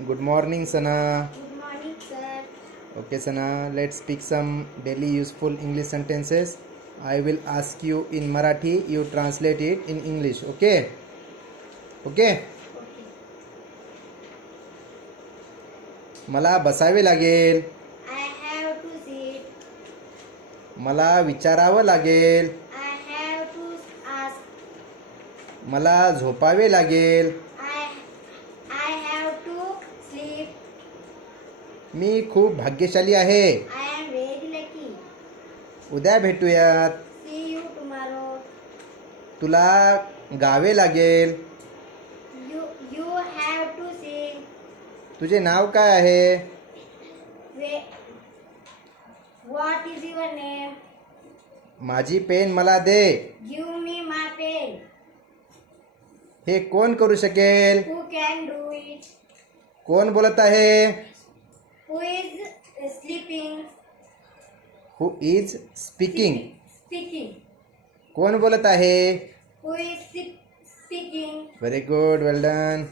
Good morning, Sana. Good morning, sir. Okay, Sana, let's speak some daily useful English sentences. I will ask you in Marathi, you translate it in English. Okay? Okay? Okay. मला बसावे लागेल. I have to sit. मला विचारावं लागेल. I have to ask. मला झोपावे लागेल. I have to sleep. मी खूप भाग्यशाली आहे. I am very lucky. उद्या भेटूयात. See you tomorrow. तुला गावे लागेल. You have to sing. तुझे नाव काय आहे? What is your name? माझी पेन मला दे. Give me my pen. हे कोण करू शकेल? Who can do it? कोण बोलत आहे? Who is sleeping? Who is speaking. Speaking. कोण बोलत आहे? Who is speaking? Very good, well done.